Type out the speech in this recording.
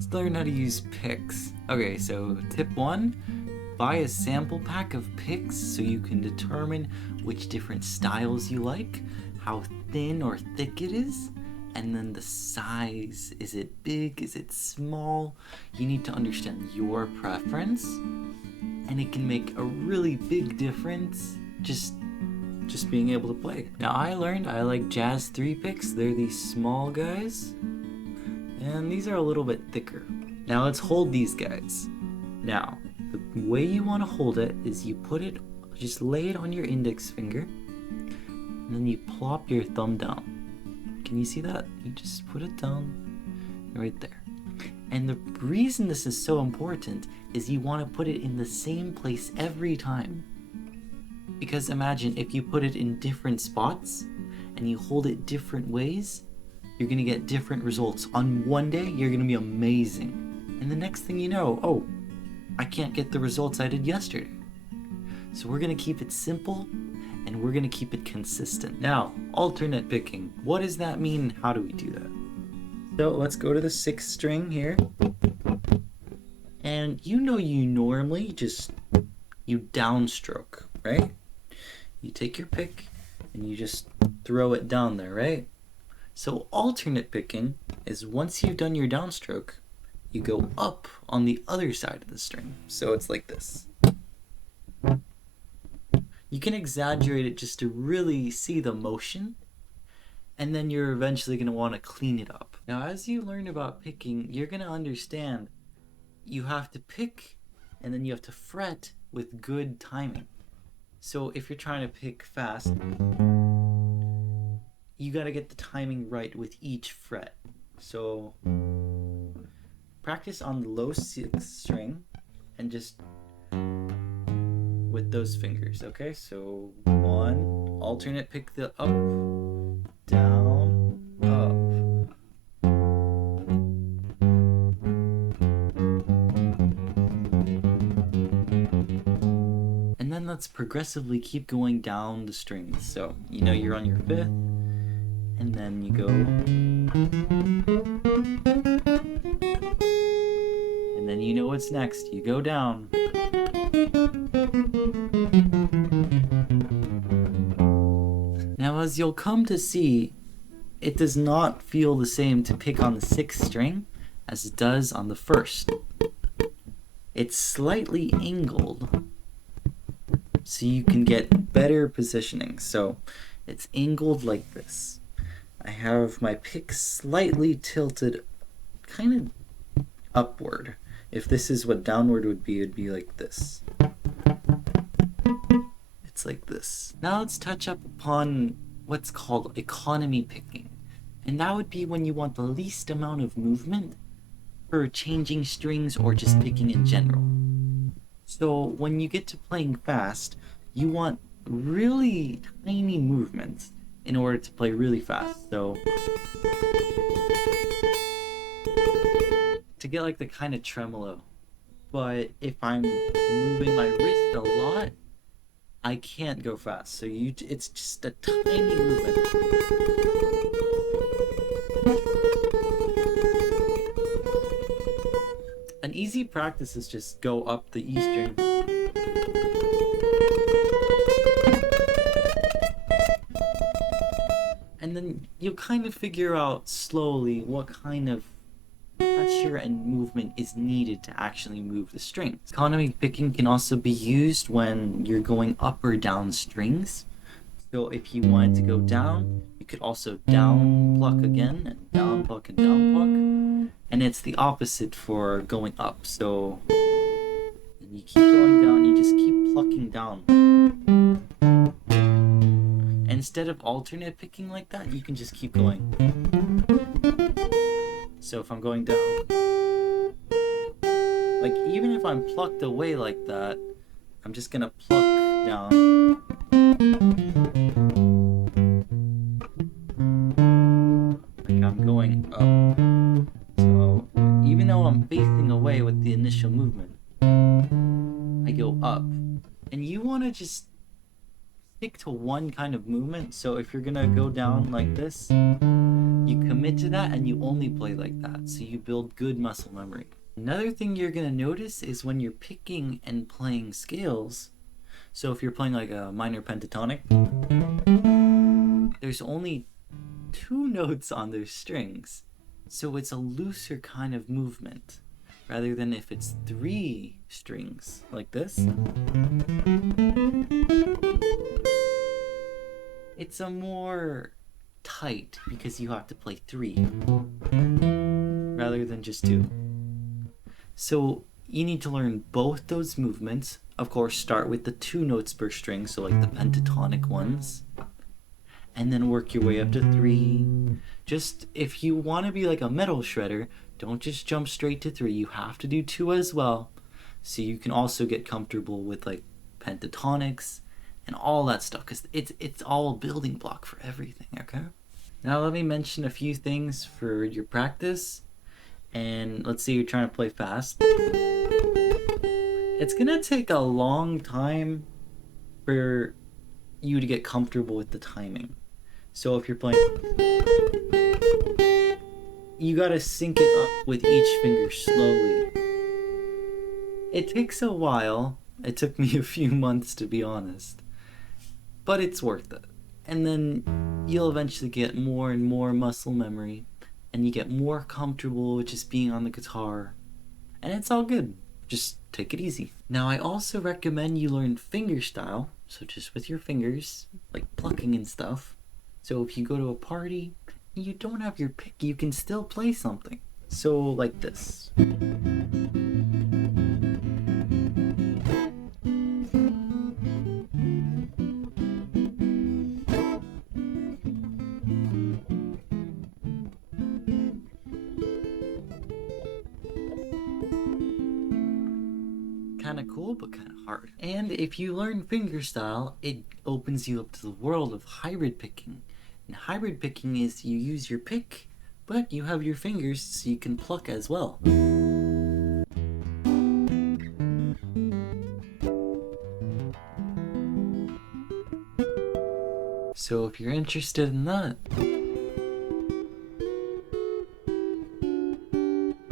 Let's learn how to use picks. Okay, so tip 1, buy a sample pack of picks so you can determine which different styles you like, how thin or thick it is, and then the size. Is it big? Is it small? You need to understand your preference, and it can make a really big difference just being able to play. Now I learned I like Jazz 3 picks. They're these small guys, and these are a little bit thicker. Now let's hold these guys. Now, the way you want to hold it is you put it, just lay it on your index finger, and then you plop your thumb down. Can you see that? You just put it down right there. And the reason this is so important is you want to put it in the same place every time. Because imagine if you put it in different spots and you hold it different ways, you're going to get different results. On one day, you're going to be amazing. And the next thing you know, oh, I can't get the results I did yesterday. So we're going to keep it simple and we're going to keep it consistent. Now, alternate picking. What does that mean? How do we do that? So let's go to the 6th string here. And you normally you downstroke, right? You take your pick and you just throw it down there, right? So alternate picking is once you've done your downstroke, you go up on the other side of the string. So it's like this. You can exaggerate it just to really see the motion, and then you're eventually going to want to clean it up. Now, as you learn about picking, you're going to understand you have to pick and then you have to fret with good timing. So if you're trying to pick fast, you got to get the timing right with each fret. So practice on the low 6th string and just with those fingers, okay? So 1, alternate pick the up, down, up. And then let's progressively keep going down the strings. So, you're on your 5th, and then you go, and then you know what's next. You go down. Now, as you'll come to see, it does not feel the same to pick on the 6th string as it does on the 1st. It's slightly angled, so you can get better positioning. So it's angled like this. I have my pick slightly tilted kind of upward. If this is what downward would be, it'd be like this. It's like this. Now let's touch up upon what's called economy picking. And that would be when you want the least amount of movement for changing strings or just picking in general. So when you get to playing fast, you want really tiny movements in order to play really fast. So to get like the kind of tremolo. But if I'm moving my wrist a lot, I can't go fast. So it's just a tiny movement. An easy practice is just go up the E string. And then you'll kind of figure out slowly what kind of pressure and movement is needed to actually move the strings. Economy picking can also be used when you're going up or down strings. So if you wanted to go down, you could also down pluck again, and down pluck and down pluck. And it's the opposite for going up. So you keep going down, you just keep plucking down. Instead of alternate picking like that, you can just keep going. So if I'm going down, like even if I'm plucked away like that, I'm just gonna pluck down. Like I'm going up. So even though I'm facing away with the initial movement, I go up. And you wanna just stick to one kind of movement. So if you're gonna go down like this, you commit to that and you only play like that. So you build good muscle memory. Another thing you're gonna notice is when you're picking and playing scales. So if you're playing like a minor pentatonic, there's only 2 notes on those strings. So it's a looser kind of movement, rather than if it's 3 strings like this. It's a more tight because you have to play 3 rather than just 2. So you need to learn both those movements. Of course, start with the 2 notes per string, so like the pentatonic ones, and then work your way up to 3. Just if you want to be like a metal shredder, don't just jump straight to 3. You have to do 2 as well, so you can also get comfortable with like pentatonics and all that stuff, because it's all a building block for everything. Okay, now let me mention a few things for your practice. And let's say you're trying to play fast. It's gonna take a long time for you to get comfortable with the timing. So if you're playing, you gotta sync it up with each finger slowly. It takes a while. It took me a few months, to be honest, but it's worth it. And then you'll eventually get more and more muscle memory, and you get more comfortable with just being on the guitar, and it's all good. Just take it easy. Now, I also recommend you learn fingerstyle, so just with your fingers, like plucking and stuff. So if you go to a party and you don't have your pick, you can still play something. So like this. Kind of cool, but kind of hard. And if you learn fingerstyle, it opens you up to the world of hybrid picking. And hybrid picking is you use your pick, but you have your fingers so you can pluck as well. So if you're interested in that,